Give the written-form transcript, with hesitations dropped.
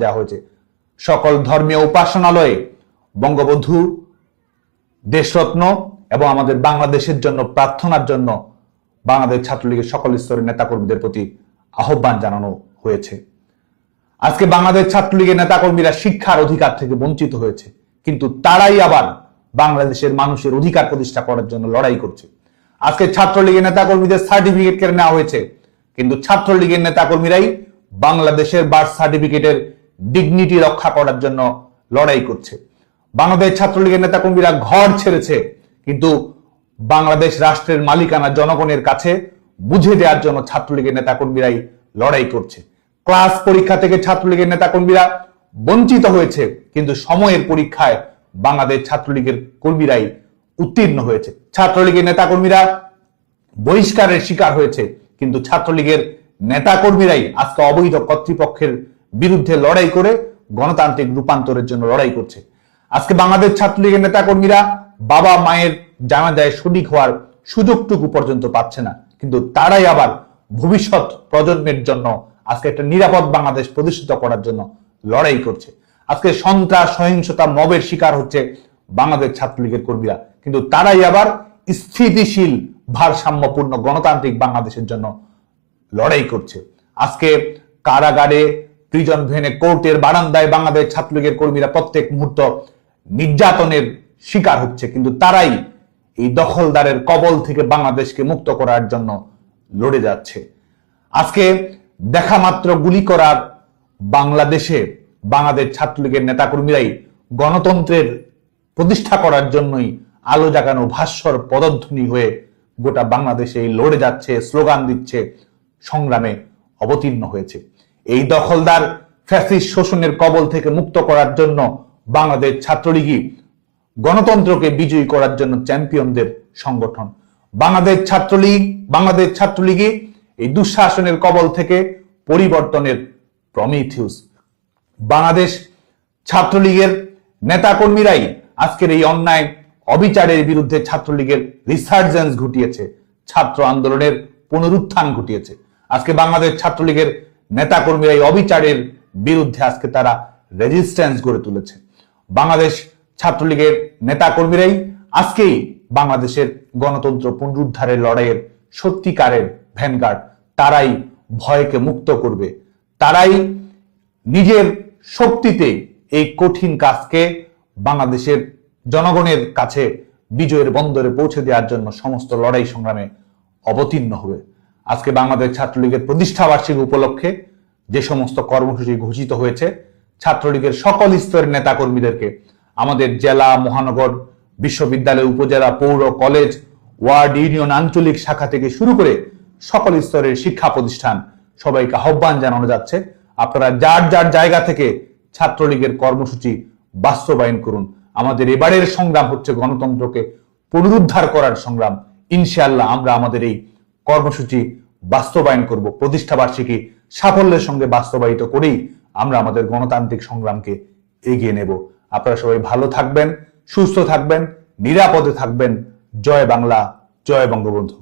দেওয়া হয়েছে। সকল ধর্মীয় উপাসনালয়ে বঙ্গবন্ধু, দেশরত্ন এবং আমাদের বাংলাদেশের জন্য প্রার্থনার জন্য বাংলাদেশ ছাত্রলীগের সকল স্তরের নেতাকর্মীদের প্রতি আহ্বান জানানো হয়েছে। আজকে বাংলাদেশ ছাত্রলীগের নেতাকর্মীরা শিক্ষার অধিকার থেকে বঞ্চিত হয়েছে, কিন্তু তারাই আবার বাংলাদেশের মানুষের অধিকার প্রতিষ্ঠা করার জন্য লড়াই করছে। আজকে ছাত্রলীগের নেতাকর্মীদের সার্টিফিকেট কেড়ে নেওয়া হয়েছে, কিন্তু ছাত্রলীগের নেতাকর্মীরাই বাংলাদেশের বার্থ সার্টিফিকেটের ডিগনিটি রক্ষা করার জন্য লড়াই করছে। বাংলাদেশ ছাত্রলীগের নেতাকর্মীরা ঘর ছেড়েছে, কিন্তু বাংলাদেশ রাষ্ট্রের মালিকানা জনগণের কাছে বুঝে দেওয়ার জন্য ছাত্রলীগের নেতাকর্মীরাই লড়াই করছে। ক্লাস পরীক্ষা থেকে ছাত্রলীগের নেতাকর্মীরা বঞ্চিত হয়েছে, কিন্তু সময়ের পরীক্ষায় বাংলাদেশ ছাত্রলীগের কর্মীরাই উত্তীর্ণ হয়েছে। ছাত্রলীগের নেতাকর্মীরা বহিষ্কারের শিকার হয়েছে, কিন্তু ছাত্রলীগের নেতাকর্মীরাই আজকে অবৈধ কর্তৃপক্ষের বিরুদ্ধে লড়াই করে গণতান্ত্রিক রূপান্তরের জন্য লড়াই করছে। আজকে বাংলাদেশ ছাত্রলীগের নেতাকর্মীরা বাবা মায়ের জানাজায় শরিক হওয়ার সুযোগটুকু পর্যন্ত পাচ্ছে না, কিন্তু তারাই আবার ভবিষ্যৎ প্রজন্মের জন্য আজকে একটা নিরাপদ বাংলাদেশ প্রতিষ্ঠিত করার জন্য লড়াই করছে। আজকে সন্ত্রাস, সহিংসতা, মবের শিকার হচ্ছে বাংলাদেশ ছাত্রলীগের কর্মীরা, কিন্তু তারাই আবার স্থিতিশীল ভারসাম্যপূর্ণ গণতান্ত্রিক বাংলাদেশের জন্য লড়াই করছে। আজকে কারাগারে, প্রিজন ভ্যানে, কোর্টের বারান্দায় বাংলাদেশ ছাত্রলীগের কর্মীরা প্রত্যেক মুহূর্ত নির্যাতনের শিকার হচ্ছে, কিন্তু তারাই এই দখলদারের কবল থেকে বাংলাদেশকে মুক্ত করার জন্য লড়ে যাচ্ছে। আজকে দেখা মাত্র গুলি করার বাংলাদেশে বাংলাদেশ ছাত্রলীগের নেতাকর্মীরাই গণতন্ত্রের প্রতিষ্ঠা করার জন্যই আলো জাগানো ভাস্বর পদধ্বনি হয়ে গোটা বাংলাদেশে লড়ে যাচ্ছে, স্লোগান দিচ্ছে, সংগ্রামে অবতীর্ণ হয়েছে। এই দখলদার ফ্যাসিস্ট শোষণের কবল থেকে মুক্ত করার জন্য বাংলাদেশ ছাত্রলীগই গণতন্ত্রকে বিজয়ী করার জন্য চ্যাম্পিয়নদের সংগঠন। বাংলাদেশ ছাত্রলীগই এই দুঃশাসনের কবল থেকে পরিবর্তনের প্রমিথিউস। বাংলাদেশ ছাত্রলীগের নেতাকর্মীরাই আজকের এই অন্যায় অবিচারের বিরুদ্ধে ছাত্রলীগের রিসার্জেন্স ঘটিয়েছে, ছাত্র আন্দোলনের পুনরুত্থান ঘটিয়েছে। আজকে বাংলাদেশ ছাত্রলীগের নেতাকর্মীরাই অবিচারের বিরুদ্ধে আজকে তারা রেজিস্ট্যান্স গড়ে তুলেছে। বাংলাদেশ ছাত্রলীগের নেতাকর্মীরাই আজকেই বাংলাদেশের গণতন্ত্র পুনরুদ্ধারের লড়াইয়ের সত্যিকারের ভ্যানগার্ড। তারাই ভয়কে মুক্ত করবে, তারাই নিজের শক্তিতে এই কঠিন কাজকে বাংলাদেশের জনগণের কাছে বিজয়ের বন্দরে পৌঁছে দেওয়ার জন্য সমস্ত লড়াই সংগ্রামে অবতীর্ণ হবে। আজকে বাংলাদেশ ছাত্রলীগের প্রতিষ্ঠা বার্ষিকী উপলক্ষে যে সমস্ত কর্মসূচি ঘোষিত হয়েছে, ছাত্রলীগের সকল স্তরের নেতাকর্মীদেরকে আমাদের জেলা, মহানগর, বিশ্ববিদ্যালয়, উপজেলা, পৌর, কলেজ, ওয়ার্ড, ইউনিয়ন, আঞ্চলিক শাখা থেকে শুরু করে সকল স্তরের শিক্ষা প্রতিষ্ঠান সবাইকে আহ্বান জানানো যাচ্ছে, আপনারা যার যার জায়গা থেকে ছাত্রলীগের কর্মসূচি বাস্তবায়ন করুন। আমাদের এবারের সংগ্রাম হচ্ছে গণতন্ত্রকে পুনরুদ্ধার করার সংগ্রাম। ইনশাআল্লাহ আমরা আমাদের এই কর্মসূচি বাস্তবায়ন করব। প্রতিষ্ঠা বার্ষিকী সাফল্যের সঙ্গে বাস্তবায়িত করেই আমরা আমাদের গণতান্ত্রিক সংগ্রামকে এগিয়ে নেব। আপনারা সবাই ভালো থাকবেন, সুস্থ থাকবেন, নিরাপদে থাকবেন। জয় বাংলা, জয় বঙ্গবন্ধু।